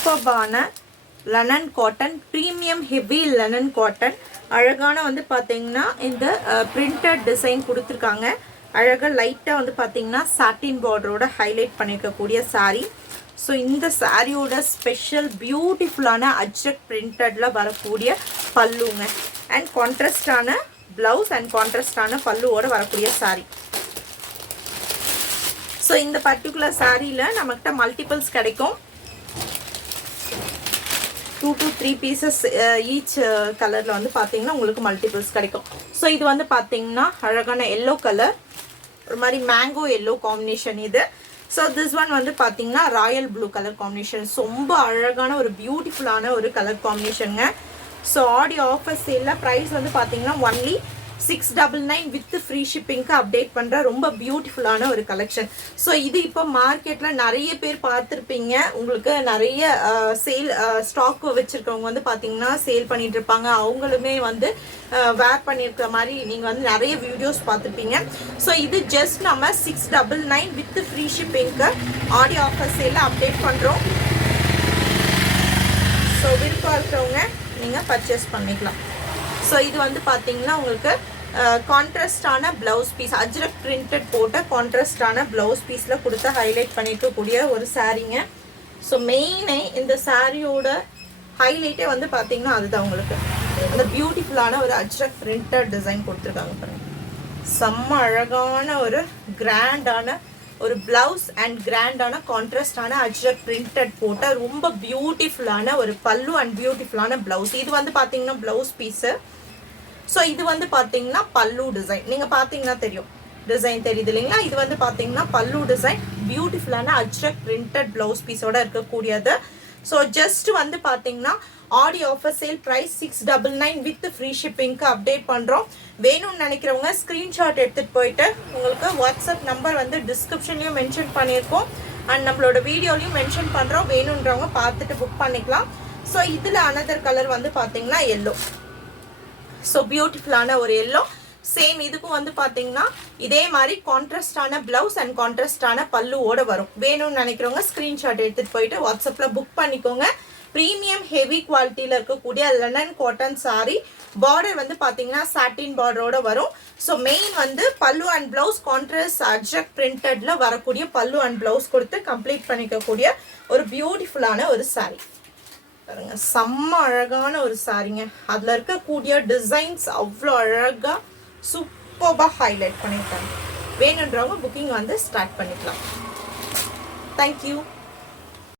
சூப்பர்பான linen cotton, premium heavy linen cotton. அழகான வந்து பார்த்தீங்கன்னா இந்த பிரிண்டட் டிசைன் கொடுத்துருக்காங்க. அழகாக லைட்டாக வந்து பார்த்தீங்கன்னா சாட்டின் பார்டரோட ஹைலைட் பண்ணியிருக்கக்கூடிய சாரீ. ஸோ இந்த சாரியோட ஸ்பெஷல் பியூட்டிஃபுல்லான அஜ்ரக் பிரிண்டடில் வரக்கூடிய பல்லுங்க. அண்ட் கான்ட்ராஸ்டான ப்ளவுஸ் அண்ட் கான்ட்ராஸ்டான பல்லுவோட வரக்கூடிய சாரீ. ஸோ இந்த பர்டிகுலர் சாரியில் நம்மக்கிட்ட மல்டிபிள்ஸ் கிடைக்கும். 2 to 3 பீசஸ் ஈச் கலரில் வந்து பார்த்தீங்கன்னா உங்களுக்கு மல்டிபிள்ஸ் கிடைக்கும். ஸோ இது வந்து பார்த்தீங்கன்னா அழகான எல்லோ கலர், ஒரு மாதிரி மேங்கோ எல்லோ காம்பினேஷன் இது. ஸோ திஸ் ஒன் வந்து பார்த்தீங்கன்னா ராயல் ப்ளூ கலர் காம்பினேஷன். ரொம்ப அழகான ஒரு பியூட்டிஃபுல்லான ஒரு கலர் காம்பினேஷனுங்க. ஸோ ஆடியோ ஆஃபர் சேலில் ப்ரைஸ் வந்து பார்த்தீங்கன்னா ஒன்லி 699 வித் ஃப்ரீ ஷிப்பிங்க்கு அப்டேட் பண்ணுற ரொம்ப பியூட்டிஃபுல்லான ஒரு கலெக்ஷன். ஸோ இது இப்போ மார்க்கெட்டில் நிறைய பேர் பார்த்துருப்பீங்க. உங்களுக்கு நிறைய சேல் ஸ்டாக் வச்சுருக்கவங்க வந்து பார்த்தீங்கன்னா சேல் பண்ணிட்டு இருப்பாங்க. அவங்களுமே வந்து வேர் பண்ணியிருக்கிற மாதிரி நீங்கள் வந்து நிறைய வீடியோஸ் பார்த்துருப்பீங்க. ஸோ இது ஜஸ்ட் நம்ம 699 வித் ஃப்ரீ ஷிப்பிங்க்கு ஆடியோ ஆஃபர் சேலில் அப்டேட் பண்ணுறோம். ஸோ விருப்பம் இருக்கிறவங்க நீங்கள் பர்ச்சேஸ் பண்ணிக்கலாம். ஸோ இது வந்து பார்த்தீங்கன்னா உங்களுக்கு கான்ட்ராஸ்டான ப்ளவுஸ் பீஸ், அஜ்ரக் பிரிண்டட் போட்ட கான்ட்ராஸ்டான ப்ளவுஸ் பீஸில் கொடுத்து ஹைலைட் பண்ணியிருக்கக்கூடிய ஒரு சாரீங்க. ஸோ மெயினே இந்த சாரியோட ஹைலைட்டே வந்து பார்த்தீங்கன்னா அதுதான் உங்களுக்கு அந்த பியூட்டிஃபுல்லான ஒரு அஜ்ரக் பிரிண்டட் டிசைன் கொடுத்துருக்காங்க பாருங்க. செம்ம அழகான ஒரு கிராண்டான ஒரு ப்ளவுஸ் அண்ட் கிராண்டான கான்ட்ராஸ்டான அஜ்ரக் பிரிண்டட் போட்ட ரொம்ப பியூட்டிஃபுல்லான ஒரு பல்லு அண்ட் பியூட்டிஃபுல்லான ப்ளவுஸ். இது வந்து பார்த்தீங்கன்னா ப்ளவுஸ் பீஸு. ஸோ இது வந்து பார்த்தீங்கன்னா பல்லு டிசைன். நீங்கள் பார்த்தீங்கன்னா தெரியும், டிசைன் தெரியுது இல்லைங்களா? இது வந்து பார்த்தீங்கன்னா பல்லு டிசைன், பியூட்டிஃபுல்லான அஜ்ரக் பிரிண்டட் ப்ளவுஸ் பீஸோட இருக்கக்கூடியது. ஸோ ஜஸ்ட் வந்து பார்த்தீங்கன்னா audio offer sale price 699 with free ஷிப்பிங்க்கு அப்டேட் பண்ணுறோம். வேணும்னு நினைக்கிறவங்க ஸ்க்ரீன்ஷாட் எடுத்துகிட்டு போயிட்டு உங்களுக்கு வாட்ஸ்அப் நம்பர் வந்து டிஸ்கிரிப்ஷன்லையும் மென்ஷன் பண்ணியிருக்கோம் அண்ட் நம்மளோட வீடியோலையும் மென்ஷன் பண்ணுறோம். வேணுன்றவங்க பார்த்துட்டு புக் பண்ணிக்கலாம். ஸோ இதில் அனதர் கலர் வந்து பார்த்தீங்கன்னா எல்லோ. ஸோ பியூட்டிஃபுல்லான ஒரு எல்லோ. சேம் இதுக்கும் வந்து பார்த்தீங்கன்னா இதே மாதிரி கான்ட்ராஸ்டான ப்ளவுஸ் அண்ட் கான்ட்ராஸ்டான பல்லுவோட வரும். வேணும்னு நினைக்கிறவங்க ஸ்க்ரீன்ஷாட் எடுத்துகிட்டு போயிட்டு வாட்ஸ்அப்பில் புக் பண்ணிக்கோங்க. ப்ரீமியம் ஹெவி குவாலிட்டியில் இருக்கக்கூடிய லெனன் காட்டன் சாரீ. பார்டர் வந்து பார்த்தீங்கன்னா சாட்டின் பார்டரோட வரும். ஸோ மெயின் வந்து பல்லு அண்ட் ப்ளவுஸ் கான்ட்ராஸ்ட் அஜ்ரக் பிரிண்டடில் வரக்கூடிய பல்லு அண்ட் ப்ளவுஸ் கொடுத்து கம்ப்ளீட் பண்ணிக்கக்கூடிய ஒரு பியூட்டிஃபுல்லான ஒரு சாரீ. பாருங்க, செம்ம அழகான ஒரு சாரீங்க. அதில் இருக்கக்கூடிய டிசைன்ஸ் அவ்வளோ அழகாக சூப்பராக ஹைலைட் பண்ணியிருக்காங்க. வேணுன்றவங்க புக்கிங் வந்து ஸ்டார்ட் பண்ணிக்கலாம். தேங்க்யூ.